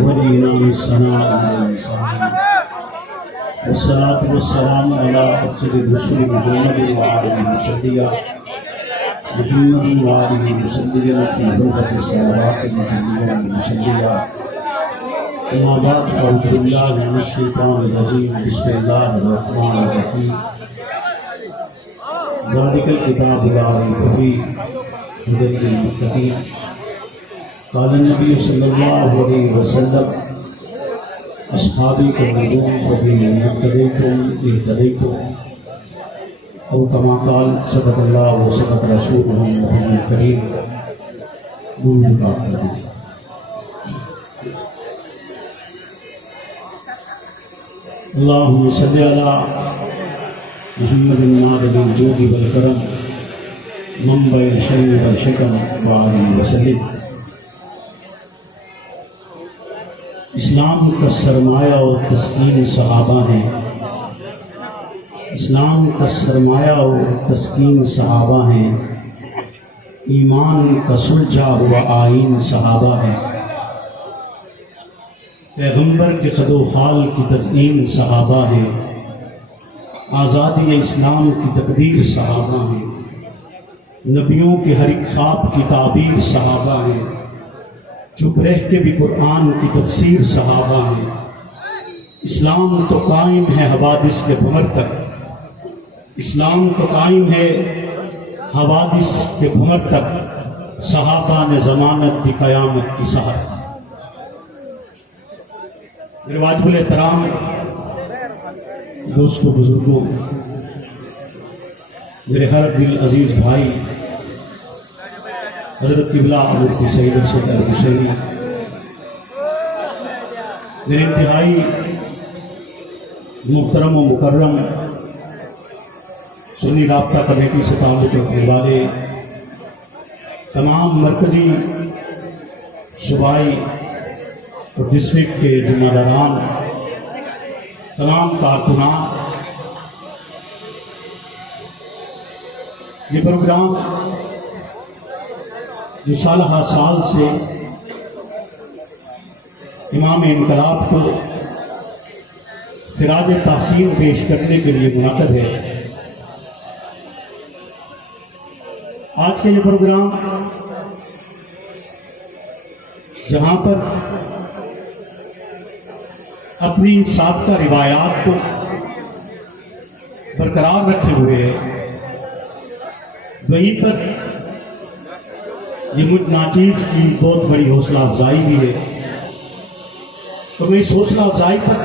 ولإمام الصلاة والصلاة والسلام على أفضل الرسل محمد وآله وصحبه محمد وآله وصحبه في غرفة الصلوات المحمدية المصلية. أما بعد فأعوذ بالله من الشيطان الرجيم. بسم الله الرحمن الرحيم. ذلك الكتاب لا ريب فيه هدى للمتقين. قال النبي صلی اللہ علیہ وسلم اصحابی کو نجوم فبهم اقتدیتم اهتدیتم او کما قال صدق اللہ و صدق رسولہ النبی الکریم. نور کا قدر اللہم صلی علی محمد مادب الجود والکرم منبع الحلم والحکم وآلہ وسلم. اسلام کا سرمایہ اور تسکین صحابہ ہیں. اسلام کا سرمایہ اور تسکین صحابہ ہیں. ایمان کا سلجھا ہوا آئین صحابہ ہے. پیغمبر کے خد و خال کی تزئین صحابہ ہے. آزادی اسلام کی تقدیر صحابہ ہیں. نبیوں کے ہر ایک خواب کی تعبیر صحابہ ہیں. چپ رہ کے بھی قرآن کی تفسیر صحابہ ہیں. اسلام تو قائم ہے حوادث کے بھنور تک. اسلام تو قائم ہے حوادث کے بھنور تک. صحابہ نے ضمانت دی قیامت کی سحر. میرے واجب الاحترام دوستوں بزرگوں، میرے ہر دل عزیز بھائی حضرت قبلہ مفتی سید ارشد الحسینی، میرے انتہائی محترم و مکرم سنی رابطہ کمیٹی سے تعلق رکھنے والے تمام مرکزی، صوبائی اور ڈسٹرکٹ کے ذمہ داران، تمام کارکنان، یہ پروگرام جو سالہ سال سے امام انقلاب کو خراج تحسین پیش کرنے کے لیے منعقد ہے. آج کا یہ پروگرام جہاں پر اپنی سابقہ روایات کو برقرار رکھے ہوئے ہے، وہیں پر یہ مجھ ناچیز کی بہت بڑی حوصلہ افزائی بھی ہے. تو میں اس حوصلہ افزائی پر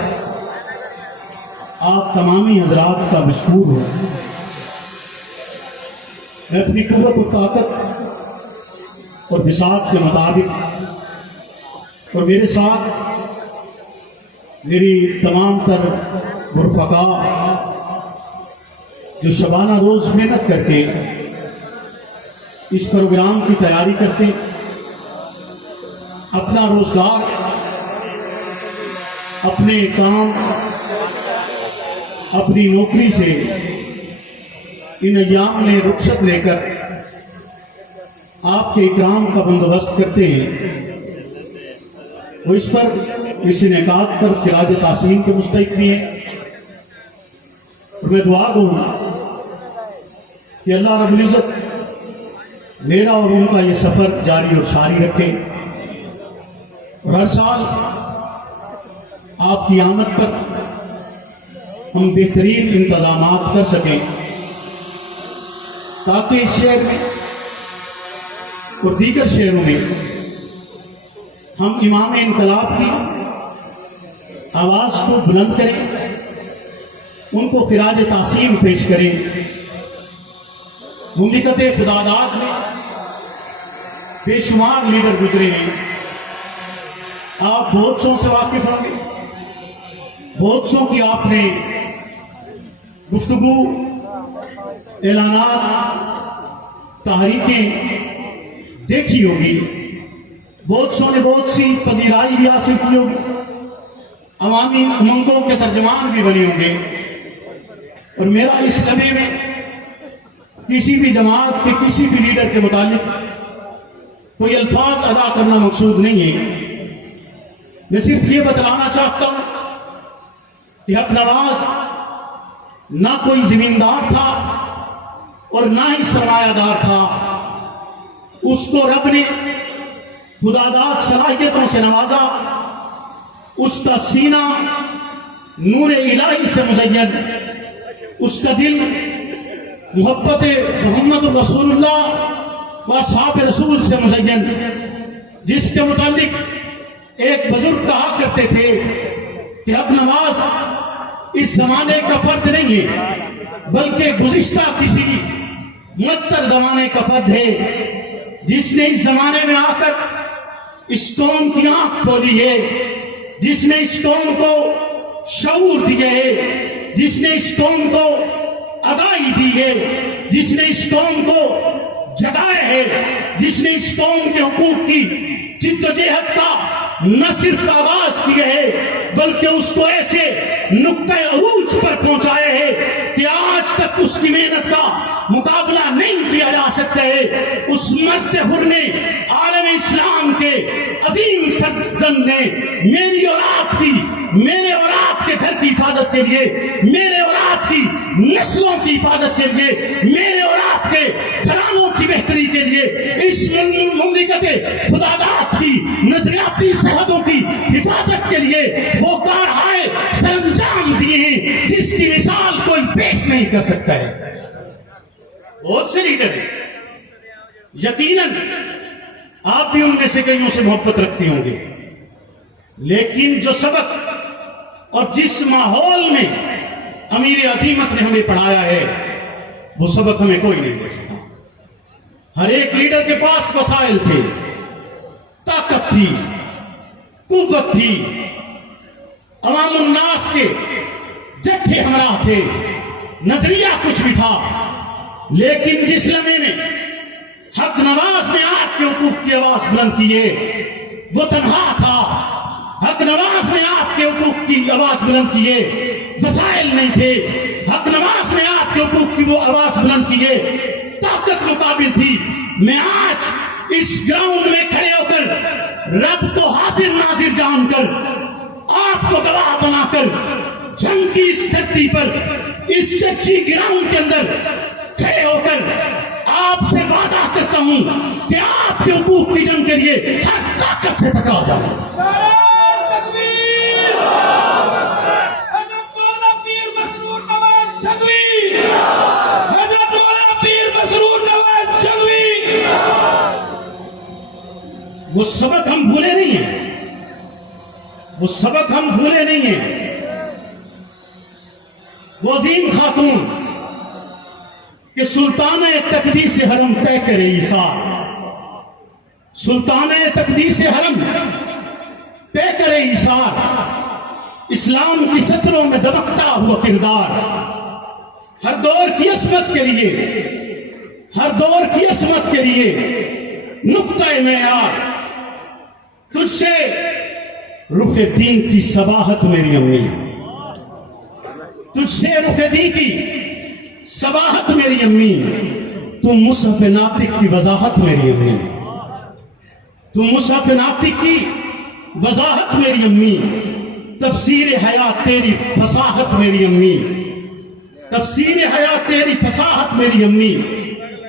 آپ تمامی حضرات کا مشکور ہوں. میں اپنی قوت و طاقت اور بساط کے مطابق اور میرے ساتھ میری تمام تر رفقا جو شبانہ روز محنت کر کے اس پروگرام کی تیاری کرتے، اپنا روزگار، اپنے کام، اپنی نوکری سے ان ایام میں رخصت لے کر آپ کے اکرام کا بندوبست کرتے ہیں. وہ اس انعقاد پر خراج تحسین کے مستحق بھی ہیں. اور میں دعا گو کہ اللہ رب العزت میرا اور ان کا یہ سفر جاری اور ساری رکھے، اور ہر سال آپ کی آمد پر ہم بہترین انتظامات کر سکیں، تاکہ اس شہر میں اور دیگر شہروں میں ہم امام انقلاب کی آواز کو بلند کریں، ان کو خراج تحسین پیش کریں. مملکت خداداد میں بے شمار لیڈر گزرے ہیں. آپ بہت سو سے واقف ہوں گے، بہت سو کی آپ نے گفتگو، اعلانات، تحریکیں دیکھی ہوگی. بہت سو نے بہت سی پذیرائی بھی حاصل کی ہوگی. عوامی امنگوں کے ترجمان بھی بنے ہوں گے. اور میرا اس لمحے میں کسی بھی جماعت کے کسی بھی لیڈر کے متعلق کوئی الفاظ ادا کرنا مقصود نہیں ہے. میں صرف یہ بتلانا چاہتا ہوں کہ حق نواز نہ کوئی زمیندار تھا اور نہ ہی سرمایہ دار تھا. اس کو رب نے خداداد صلاحیتوں سے نوازا. اس کا سینہ نور الہی سے مزین، اس کا دل محبت محمد رسول اللہ و اصحاب رسول سے مزین، جس کے متعلق ایک بزرگ کہا کرتے تھے کہ حق نواز اس زمانے کا فرد نہیں ہے بلکہ گزشتہ کسی مدتر زمانے کا فرد ہے، جس نے اس زمانے میں آ کر اس قوم کی آنکھ کھولی ہے، جس نے اس قوم کو شعور دیا ہے، جس نے اس قوم کو اگائی دی ہے، جس نے اس قوم کو جگایا ہے، جس نے اس قوم کے حقوق کی جدوجہد کا نہ صرف آغاز کیا ہے بلکہ اس کو ایسے نقطۂ عروج پر پہنچایا ہے کہ آج تک اس کی محنت کا مقابلہ نہیں کیا جا سکتا ہے. اس مرد حر نے عالم اسلام کے عظیم فرزند نے میری اور آپ کی، میرے اور آپ کے گھر کی حفاظت کے لیے، میرے اور آپ کی نسلوں کی حفاظت کے لیے، میرے اور آپ کے گھرانوں کی بہتری کے لیے اس مملکت خداداد کی نظریاتی سرحدوں کی حفاظت کے لیے وہ کارہائے سرانجام دیے ہیں جس کی مثال کوئی پیش نہیں کر سکتا ہے. بہت سے لیڈر ہیں، یقیناً آپ بھی ان میں سے کئیوں سے محبت رکھتے ہوں گے، لیکن جو سبق اور جس ماحول میں امیر عظیمت نے ہمیں پڑھایا ہے وہ سبق ہمیں کوئی نہیں دے سکتا. ہر ایک لیڈر کے پاس وسائل تھے، طاقت تھی، قوت تھی، عوام الناس کے جتھے ہمراہ تھے، نظریہ کچھ بھی تھا، لیکن جس لمحے میں حق نواز نے آپ کے حقوق کی آواز بلند کی ہے وہ تنہا تھا. حق نواز نے آپ کے حقوق کی آواز بلند کی ہے، وسائل نہیں تھے. حق نواز نے آپ کے حقوق کی وہ آواز بلند کی ہے، طاقت مقابل تھی. میں آج اس گراؤنڈ میں کھڑے ہو کر رب کو حاضر ناظر جان کر، آپ کو گواہ بنا کر، جنگ کی اس دھرتی پر اس چچی گراؤنڈ کے اندر کھڑے ہو کر آپ سے وعدہ کرتا ہوں کہ آپ کے حقوق کی جنگ کے لیے ہر طاقت سے ٹکرا جاؤں. وہ سبق ہم بھولے نہیں ہیں، وہ سبق ہم بھولے نہیں ہیں. وہ عظیم خاتون کہ سلطانہ تقدیس حرم طے کرے ایثار، سلطانہ تقدیس حرم طے کرے ایثار، اسلام کی سطروں میں دبکتا ہوا کردار، ہر دور کی عصمت کے لیے، ہر دور کی عصمت کے لیے نقطۂ معیار. تجھ سے رخ دین کی صباحت میری امی، تجھ سے رخ دین کی صباحت میری امی، تم مصحف ناطق کی وضاحت میری امی، تم مصحف ناطق کی وضاحت میری امی، تفسیر حیات تیری فصاحت میری امی، تفسیر حیات تیری فصاحت میری امی.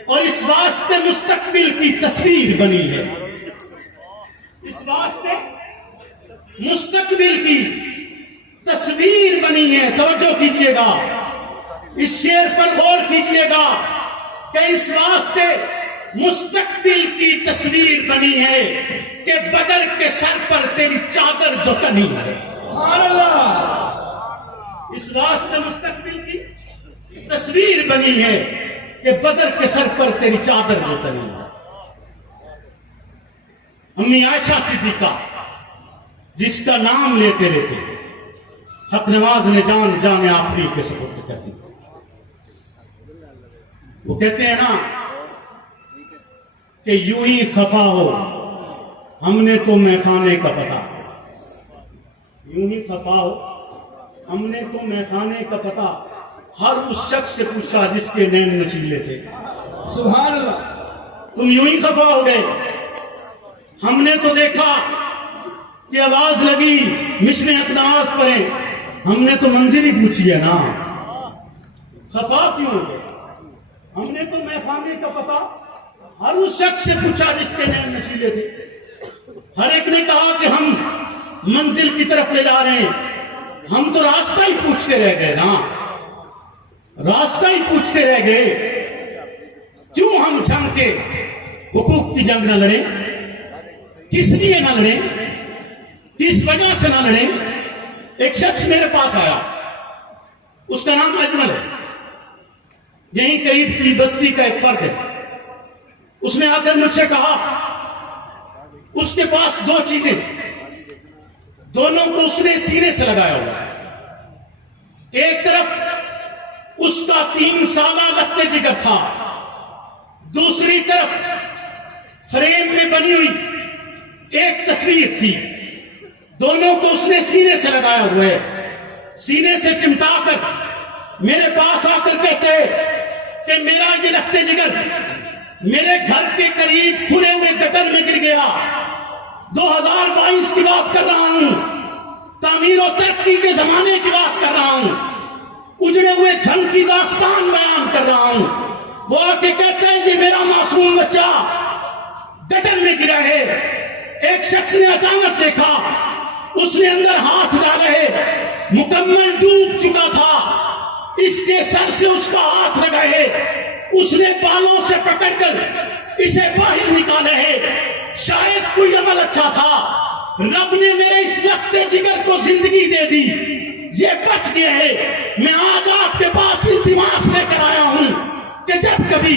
اور اس واسطے مستقبل کی تصویر بنی ہے، اس واسطے مستقبل کی تصویر بنی ہے. توجہ کیجئے گا، اس شعر پر غور کیجئے گا کہ اس واسطے مستقبل کی تصویر بنی ہے کہ بدر کے سر پر تیری چادر جو تنی ہے. سبحان اللہ. اس واسطے مستقبل کی تصویر بنی ہے کہ بدر کے سر پر تیری چادر جو تنی ہے. امی عائشہ صدیقہ جس کا نام لیتے لیتے حق نواز نے جان آخری کے سپرد کر دی. وہ کہتے ہیں نا کہ یوں ہی خفا ہو ہم نے تو میخانے کا پتا، یوں ہی خفا ہو ہم نے تو میخانے کا پتا، ہر اس شخص سے پوچھا جس کے نین نشیلے تھے. سبحان اللہ. تم یوں ہی خفا ہو گئے، ہم نے تو دیکھا کہ آواز لگی مشن اقداس پڑھیں، ہم نے تو منزل ہی پوچھی ہے نا، خفا کیوں ہو گئے؟ ہم نے تو میخانے کا پتہ ہر اس شخص سے پوچھا جس کے نیم نشیلے تھے، ہر ایک نے کہا کہ ہم منزل کی طرف لے جا رہے ہیں، ہم تو راستہ ہی پوچھتے رہ گئے نا، راستہ ہی پوچھتے رہ گئے۔ کیوں ہم جنگ کے حقوق کی جنگ نہ لڑیں؟ کس لیے نہ لڑیں؟ کس وجہ سے نہ لڑیں؟ ایک شخص میرے پاس آیا، اس کا نام اجمل ہے، یہیں قریب کی بستی کا ایک فرد ہے۔ اس نے آ کر مجھ سے کہا اس کے پاس دو چیزیں، دونوں کو اس نے سینے سے لگایا ہوا ہے۔ ایک طرف اس کا 3 سالہ لخت جگر تھا، دوسری طرف فریم میں بنی ہوئی ایک تصویر تھی، دونوں کو اس نے سینے سے لگایا ہوا ہے۔ سینے سے چمٹا کر میرے پاس آ کر کہتے کہ میرا یہ لخت جگر میرے گھر کے قریب کھلے ہوئے گٹر میں گر گیا، 2022 کی بات کر رہا ہوں، تعمیر و ترقی کے زمانے کی بات کر رہا ہوں، اجڑے ہوئے جھنگ کی داستان بیان کر رہا ہوں۔ وہ آ کے کہتے ہیں کہ میرا معصوم بچہ گٹر میں گرا ہے۔ ایک شخص نے اچانک دیکھا، اس نے اندر ہاتھ ڈالا ہے، مکمل ڈوب چکا تھا، اس کے سر سے اس کا ہاتھ لگا ہے، اس نے بالوں سے پکڑ کر اسے باہر نکالا ہے۔ شاید کوئی عمل اچھا تھا، رب نے میرے اس لخت جگر کو زندگی دے دی، یہ بچ گیا ہے۔ میں آج آپ کے پاس التماس لے کر آیا ہوں کہ جب کبھی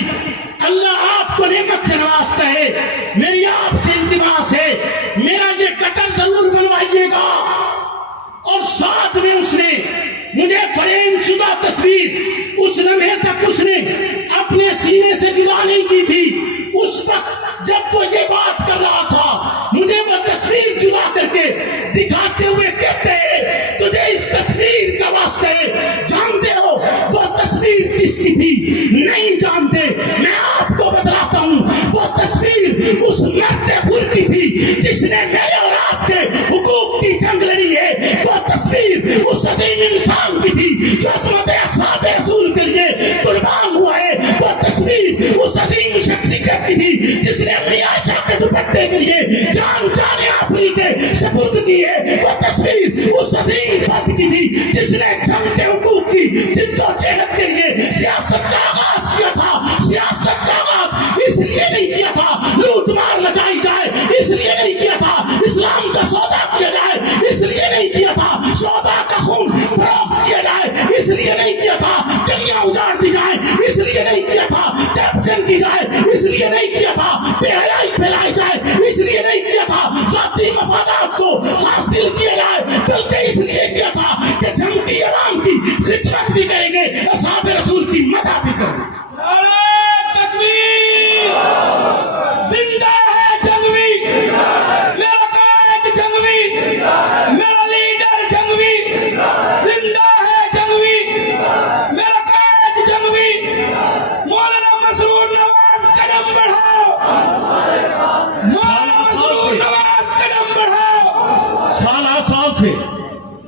اللہ آپ کو نعمت سے نوازتا ہے، میری آپ سے التماس ہے میرا یہ گٹر ضرور بنوائیے گا۔ اور ساتھ میں اس نے مجھے فریم شدہ تصویر اس لمحے تک اس نے اپنے سینے سے جدا نہیں کی تھی، اس وقت جب وہ یہ بات کر رہا تھا مجھے وہ تصویر جدا کر کے دکھاتے ہوئے کہتے ہیں تجھے اس تصویر کا واسطہ ہے، جانتے ہو وہ تصویر کس کی تھی؟ نہیں جانتے، میں آپ کو بتلاتا ہوں، وہ تصویر اس مرد حر کی تھی جس نے میرے اور آپ کے حقوق کی جنگ لڑی ہے۔ وہ تصویر اس عظیم انسان کی تھی جو عصمت اصحاب رسول کے لیے قربان ہوا ہے۔ وہ تصویر اس عظیم شخصیت کی تھی جس نے اپنی عائشہ کے دوپٹے کے لیے جان آفری کے سپرد کی ہے۔ وہ تصویر اس عظیم فرد کی تھی جس نے جنگ کے حقوق کی جد و جہد کے لیے سیاست کا آغاز کیا تھا۔ سیاست کا آغاز اس لیے نہیں کیا تھا لوٹ مار مچائی جائے، اس لیے نہیں کیا تھا اسلام کا سودا کیا جائے، اس لیے نہیں کیا تھا سودا کا خون فروخت کیا جائے، اس لیے نہیں کیا تھا گلیاں اجاڑ دی جائیں، اس لیے نہیں کیا تھا کرپشن کی جائے، اس لیے نہیں کیا تھا بے حیائی پھیلائی جائے، اس لیے نہیں کیا تھا ذاتی مفادات کو حاصل کیا جائے، بلکہ اس لیے کیا تھا کہ جنگ کی عوام کی خدمت بھی کریں گے، اصحاب رسول کی مدح بھی کریں گے۔ نعرہ تکبیر! زندہ ہے جنگوی، میرا قائد جنگوی، میرا لیڈر جنگوی، زندہ ہے جنگوی، میرا قائد جنگوی۔ مولانا مسرور نواز قدم بڑھاؤ، مولانا مسرور نواز قدم بڑھاؤ۔ سال سے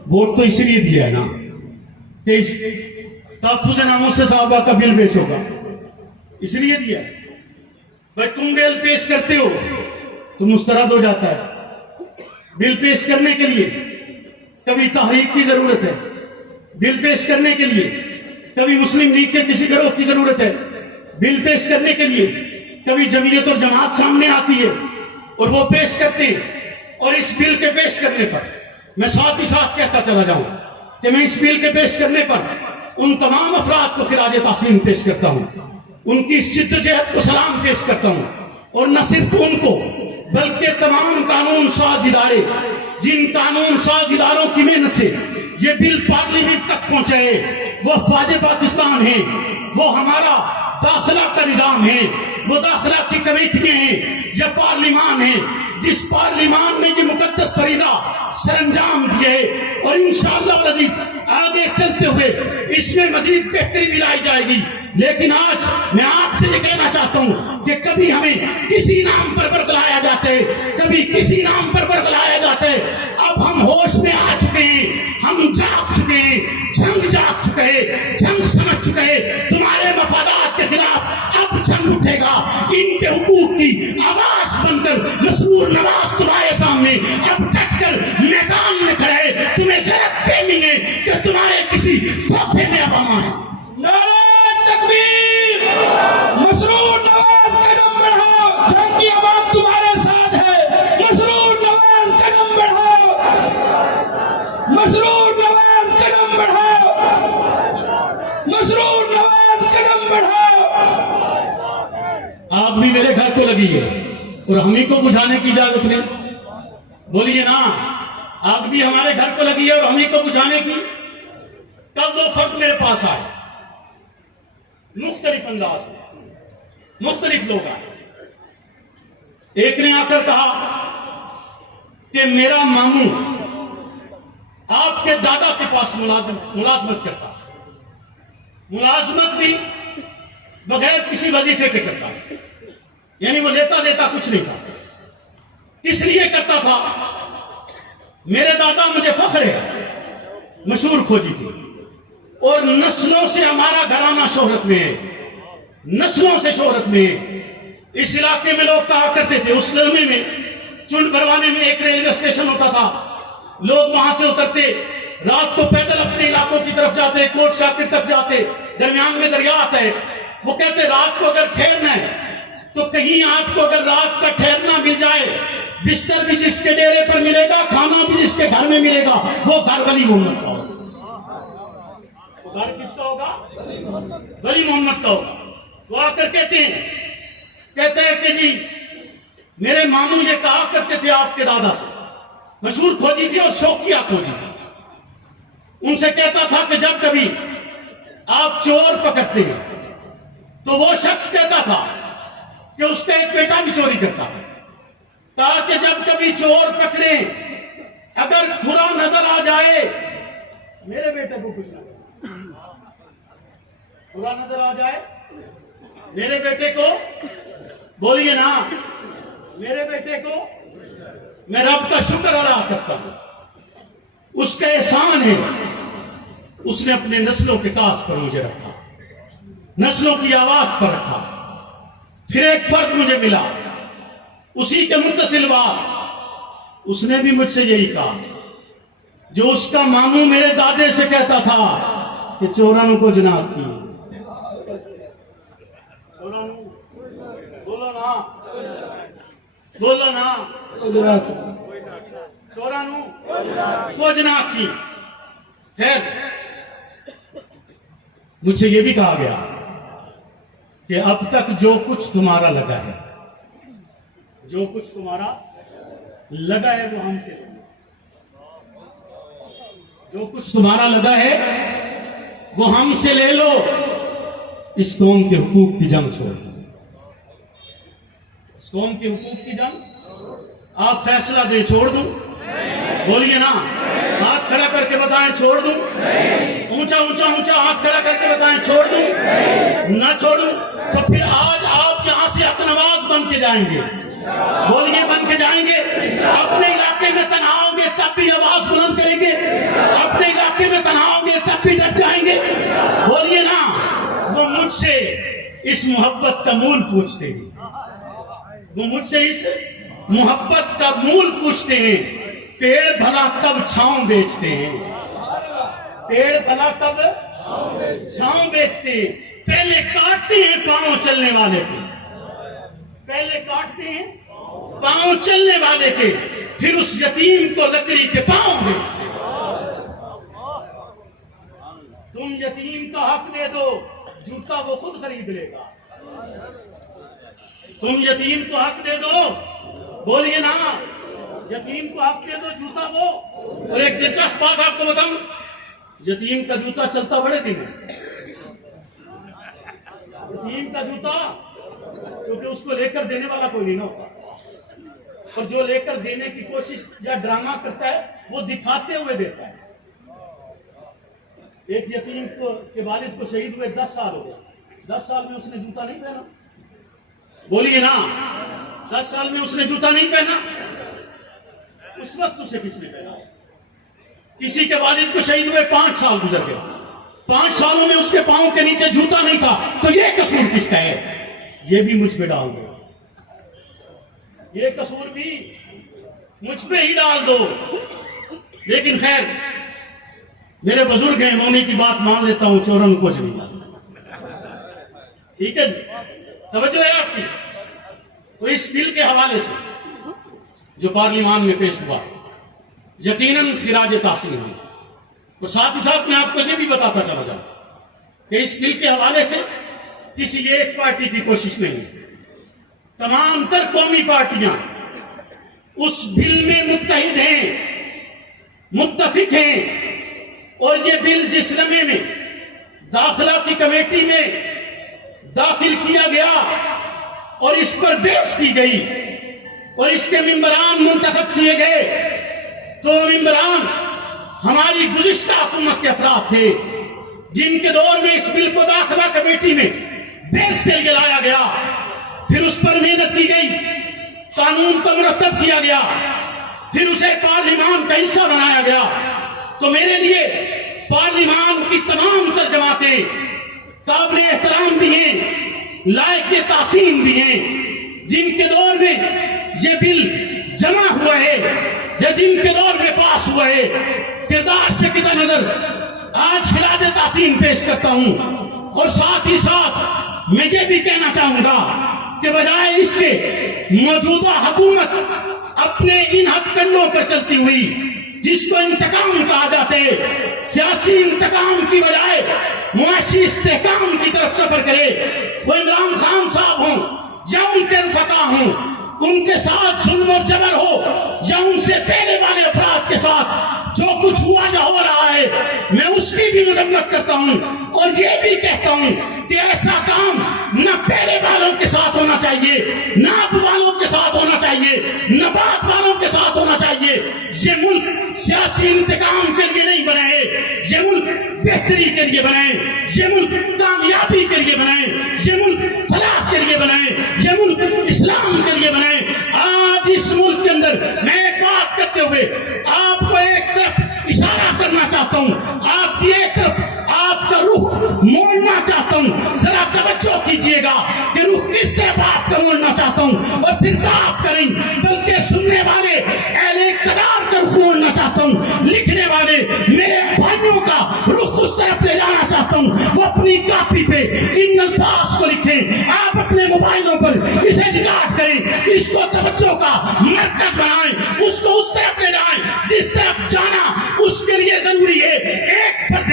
ووٹ تو اس لیے دیا ہے نا کہ اس تحفظ ناموس صحابہ کا بل پیش ہوگا، اس لیے دیا ہے۔ بھائی تم بل پیش کرتے ہو تو مسترد ہو جاتا ہے۔ بل پیش کرنے کے لیے کبھی تحریک کی ضرورت ہے، بل پیش کرنے کے لیے کبھی مسلم لیگ کے کسی گروہ کی ضرورت ہے، بل پیش کرنے کے لیے کبھی جمعیت اور جماعت سامنے آتی ہے اور وہ پیش کرتے ہیں۔ اور اس بل کے پیش کرنے پر میں ساتھ ہی ساتھ کہتا چلا جاؤں کہ میں اس بل کے پیش کرنے پر ان تمام افراد کو خراج تحسین پیش کرتا ہوں، ان کی اس جد و جہد کو سلام پیش کرتا ہوں، اور نہ صرف ان کو بلکہ تمام قانون ساز ادارے، جن قانون ساز اداروں کی محنت سے یہ بل پارلیمنٹ تک پہنچا ہے، وہ افواج پاکستان ہیں، وہ ہمارا داخلہ کا نظام ہے، وہ داخلہ کی کمیٹیاں ہیں، یہ پارلیمان ہے جس پارلیمان نے یہ مقدس فریضہ سر انجام دیا ہے، اور انشاءاللہ العزیز آگے چلتے ہوئے اس میں مزید بہتری بھی لائی جائے گی۔ لیکن آج میں آپ سے یہ کہنا چاہتا ہوں کہ کبھی ہمیں کسی نام پر برگلایا جاتا ہے، کبھی کسی نام پر برگلایا جاتا ہے، ہیں اب ڈٹ کر میدان میں کھڑے، تمہیں غلط فہمی ہے کہ تمہارے کسی دھوکے میں اب آنا ہے۔ نعرہ تکبیر، مسرور نواز قدم بڑھاؤ، جنگ کی عوام تمہارے ساتھ ہے، مسرور نواز قدم بڑھاؤ، مسرور نواز قدم بڑھاؤ، مسرور نواز قدم بڑھاؤ۔ آگ بھی میرے گھر کو لگی ہے اور ہم ہی کو بجھانے کی اجازت نہیں، بولیے نا، آگ بھی ہمارے گھر کو لگی ہے اور ہم ہی کو بجھانے کی۔ کل دو فرد میرے پاس آئے، مختلف انداز میں، مختلف لوگ آئے۔ ایک نے آ کر کہا کہ میرا ماموں آپ کے دادا کے پاس ملازمت کرتا، ملازمت بھی بغیر کسی وظیفے کے کرتا، یعنی وہ لیتا دیتا کچھ نہیں تھا۔ اس لیے کرتا تھا، میرے دادا مجھے فخر ہے، مشہور کھوجی تھی اور نسلوں سے ہمارا گھرانہ شہرت میں ہے، نسلوں سے شہرت میں ہے۔ اس علاقے میں لوگ کہا کرتے تھے، اس لمحے میں چنڈ بھروانے میں ایک ریلوے اسٹیشن ہوتا تھا، لوگ وہاں سے اترتے، رات کو پیدل اپنے علاقوں کی طرف جاتے، کوٹ شاکر تک جاتے، درمیان میں دریا آتا ہے، وہ کہتے رات کو اگر ٹھہرنا ہے تو کہیں آپ کو اگر رات کا ٹھہرنا مل جائے، بستر بھی جس کے ڈیرے پر ملے گا، کھانا بھی جس کے گھر میں ملے گا، وہ گھر ولی محمد کا ہوگا۔ گھر کس کا ہوگا؟ ولی محمد کا ہوگا۔ وہ آ کر کہتے ہیں کہ جی میرے ماموں یہ کہا کرتے تھے آپ کے دادا سے، مشہور کھوجی تھی اور شوقیہ کھوجی تھی، ان سے کہتا تھا کہ جب کبھی آپ چور پکڑتے ہیں تو وہ شخص کہتا تھا کہ اس کا ایک بیٹا بھی چوری کرتا ہے، تاکہ جب کبھی چور پکڑے اگر کھرا نظر آ جائے، میرے بیٹے کو کچھ نہ کھرا نظر آ جائے، میرے بیٹے کو بولیے نا، میرے بیٹے کو میں رب کا شکر ادا کرتا ہوں، اس کا احسان ہے، اس نے اپنے نسلوں کے تاج پر مجھے رکھا، نسلوں کی آواز پر رکھا۔ پھر ایک فرد مجھے ملا، اسی کے متصل بات، اس نے بھی مجھ سے یہی کہا جو اس کا ماموں میرے دادے سے کہتا تھا کہ چورانوں کو جناب کی، بولو نا، بولو نا، چورانوں کو جناب کی۔ خیر، مجھ سے یہ بھی کہا گیا کہ اب تک جو کچھ تمہارا لگا ہے، جو کچھ تمہارا لگا ہے وہ ہم سے لو، جو کچھ تمہارا لگا ہے وہ ہم سے لے لو، اس قوم کے حقوق کی جنگ چھوڑ دو، اس قوم کے حقوق کی جنگ آپ فیصلہ دیں، چھوڑ دوں؟ بولیے نا، ہاتھ کھڑا کر کے بتائیں چھوڑ دوں؟ اونچا اونچا اونچا ہاتھ کھڑا کر کے بتائیں چھوڑ دوں؟ نہ چھوڑوں تو پھر آج آپ یہاں سے حق نواز بن کے جائیں گے، بولیے بن کے جائیں گے، اپنے علاقے میں تنہا ہوں گے تب بھی آواز بلند کریں گے، اپنے علاقے میں تنہا ہوں گے تب بھی ڈٹ جائیں گے، بولیے نا۔ وہ مجھ سے اس محبت کا مول پوچھتے ہیں، وہ مجھ سے اس محبت کا مول پوچھتے ہیں، پیڑ بھلا کب چھاؤں بیچتے ہیں، پیڑ بھلا کب چھاؤں بیچتے ہیں، پہلے کاٹتے ہیں پاؤں چلنے والے کے، پہلے کاٹتے ہیں پاؤں چلنے والے کے، پھر اس یتیم کو لکڑی کے پاؤں بیچتے ہیں۔ تم یتیم کا حق دے دو، جوتا وہ خود خرید لے گا، تم یتیم کو حق دے دو، بولیے نا، یتیم کو حق دے دو، جوتا وہ۔ اور ایک دلچسپ بات آپ کو بتاؤں، یتیم کا جوتا چلتا بڑے دن ہے، یتیم کا جوتا، کیونکہ اس کو لے کر دینے والا کوئی نہیں ہوتا، اور جو لے کر دینے کی کوشش یا ڈرامہ کرتا ہے وہ دکھاتے ہوئے دیتا ہے۔ ایک یتیم کے والد کو شہید ہوئے 10 سال ہو گئے، 10 سال میں اس نے جوتا نہیں پہنا، بولیے نا، 10 سال میں اس نے جوتا نہیں پہنا، اس وقت اسے کس نے پہنا؟ کسی کے والد کو شہید ہوئے 5 سال گزر گئے، 5 سالوں میں اس کے پاؤں کے نیچے جوتا نہیں تھا، تو یہ قصور کس کا ہے؟ یہ بھی مجھ پہ ڈال دو، یہ قصور بھی مجھ پہ ہی ڈال دو. لیکن خیر میرے بزرگ ہیں، میں انہیں کی بات مان لیتا ہوں، چورن کچھ نہیں ڈالتا. ٹھیک ہے جی، توجہ ہے آپ کی. تو اس بل کے حوالے سے جو پارلیمان میں پیش ہوا یقیناً خراج تحسین ہے. اور ساتھ ہی ساتھ میں آپ کو یہ بھی بتاتا چلا جاؤں کہ اس بل کے حوالے سے کسی ایک پارٹی کی کوشش نہیں ہے. تمام تر قومی پارٹیاں اس بل میں متحد ہیں، متفق ہیں. اور یہ بل جس لمحے میں داخلہ کی کمیٹی میں داخل کیا گیا اور اس پر بحث کی گئی اور اس کے ممبران منتخب کیے گئے، تو ممبران ہماری گزشتہ حکومت کے افراد تھے جن کے دور میں اس بل کو داخلہ کمیٹی میں بحث کے لیے لایا گیا، پھر اس پر محنت کی گئی، قانون کو مرتب کیا گیا، پھر اسے پارلیمان کا حصہ بنایا گیا. تو میرے لیے پارلیمان کی تمام تر جماعتیں قابل احترام بھی ہیں، لائق تحسین بھی ہیں، جن کے دور میں یہ بل جمع ہوا ہے یا جن کے دور میں پاس ہوا ہے. کردار سے قطع نظر آج خراج تحسین پیش کرتا ہوں. اور ساتھ ہی ساتھ میں یہ بھی کہنا چاہوں گا کہ بجائے اس کے موجودہ حکومت اپنے ان ہتھ کنڈوں پر چلتی ہوئی جس کو انتقام کہا جاتے، سیاسی انتقام کی بجائے معاشی استحکام کی طرف سفر کرے. وہ عمران خان صاحب ہوں یا ان کے رفقا ہوں، ان کے ساتھ ظلم و جبر ہو یا ان سے پہلے والے افراد کے ساتھ جو کچھ ہوا یا ہو رہا ہے، میں اس کی بھی مذمت کرتا ہوں. اور یہ بھی کہتا ہوں کہ ایسا کام نہ پہلے والوں کے ساتھ ہونا چاہیے، نہ اب والوں کے ساتھ ہونا چاہیے، نہ بعد والوں کے ساتھ ہونا چاہیے. یہ ملک سیاسی انتقام کے لیے نہیں بنائے، یہ ملک بہتری کے لیے بنائے، یہ ملک کامیابی کے لیے بنائے، یہ ملک فلاح کے لیے بنائے، یہ ملک اسلام کے لیے بنائے. آج اس ملک کے اندر میں ایک بات کرتے ہوئے آپ کو ایک طرف اشارہ کرنا چاہتا ہوں، آپ کی ایک طرف آپ کا رخ موڑنا چاہتا ہوں. ذرا توجہ کیجئے گا کہ رخ کس طرف آپ کا موڑنا چاہتا ہوں. اور صرف آپ کریں بلکہ سننے والے اہل اقتدار کا رخ موڑنا چاہتا ہوں. لکھنے والے میرے بھائیوں کا رخ اس طرف لے جانا چاہتا ہوں. وہ اپنی کاپی پہ ان الفاظ کو لکھیں، آپ اپنے موبائلوں پر اسے ریکارڈ کریں، اس کو توجہ کا مرکز بنائیں، اس کو اس طرف لے جائیں جس طرف جانا اس کے لیے ضروری ہے. ایک فرد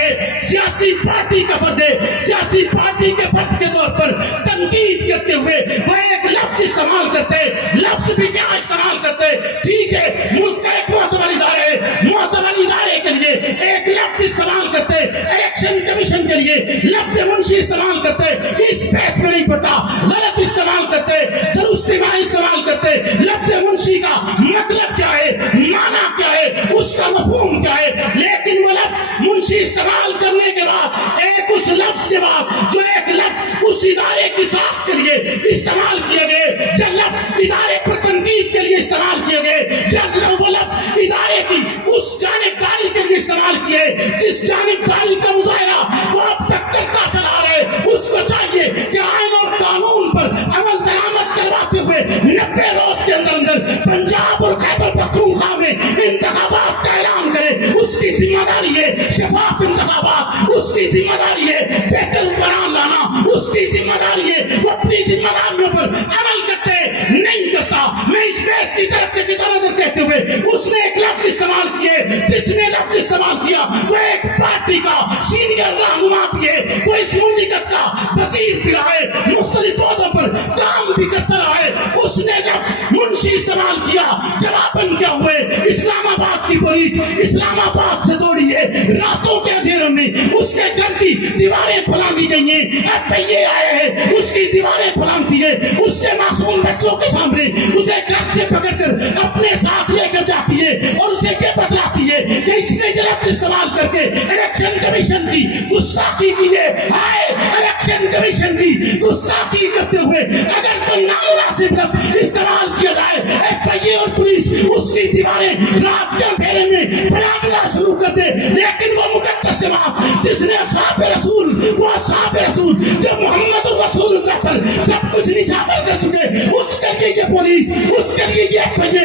سیاسی پارٹی کا فرد، سیاسی پارٹی کے فرد کے طور پر تنقید کرتے ہوئے وہ ایک لفظ استعمال کرتے، لفظ بھی کیا استعمال کرتے. ٹھیک ہے، ملک کا ایک معتبر ادارے ہے، معتبر ادارے کے لیے ایک لفظ استعمال کرتے، الیکشن کمیشن کے لیے لفظ منشی استعمال کرتے، اس بیس میں نہیں پڑتا، غلط استعمال کرتے، درست معنی استعمال کرتے. لفظ منشی کا مطلب کیا ہے، معنی کیا ہے، اس کا مفہوم کیا ہے. لیکن وہ لفظ منشی استعمال کرنے کے بعد ایک اس لفظ کے بعد جو ایک لفظ اس ادارے کی ساخت کے لیے استعمال کیے گئے، یا لفظ ادارے پر تنقید کے لیے استعمال کیے گئے، یا وہ لفظ ادارے کی اس جانبداری کے لیے استعمال کیے جس جانبداری کا مظاہرہ وہ اب تک کرتا چلا رہے. اس کو چاہیے کہ آئین اور قانون پر عمل درآمد کرواتے ہوئے 90 روز کے اندر اندر پنجاب اور خیبر پختونخوا میں انتخابات کا اعلان کرے. اس کی ذمہ داری ہے شفاف انتخابات، اس کی ذمہ داری ہے بہتر حکمران لانا، اس کی ذمہ داری ہے وہ اپنی ذمہ داریوں پر عمل کرتے نہیں کرتا. میں اس بیس کی طرف سے کتنا نظر کہتے ہوئے اس نے ایک لفظ استعمال کیے، جس نے لفظ استعمال کیا وہ ایک پارٹی کا سینئر رہنما بھی ہے، وہ اس مملکت کا وزیر بھی رہا ہے، مختلف عہدوں پر کام بھی کرتا رہا ہے. اس نے لفظ منشی استعمال کیا، جواباً کیا ہوئے اسلام آباد کی پولیس اسلام آباد سے دوڑی ہے، راتوں کے اندھیروں میں اس کے گھر کی دیواریں پھلان دی گئی ہیں. FIA آئے ہیں، اس کی دیواریں پھلان دی ہے، اس کے معصوم بچوں کے سامنے اسے گھر سے پکڑ کر اپنے ساتھ لے کر جاتی ہے اور اسے یہ بتلاتی ہے کہ اس نے یہ لفظ استعمال کر کے الیکشن کمیشن کی گستاخی کی ہے. ہائے الیکشن کمیشن کی گستاخی کرتے ہوئے اگر کوئی نامناسب لفظ استعمال کیا جائے، FIA اور پولیس اس کی دیواریں رات کے اندھیرے میں بلانا شروع کر دے. لیکن وہ مقدس جماعت جس نے اصحاب رسول، وہ اصحاب رسول جو محمد رسول اللہ پر سب کچھ نچھاور کر چکے، اس کے لیے یہ پولیس، اس کے لیے یہ FIA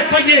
FIA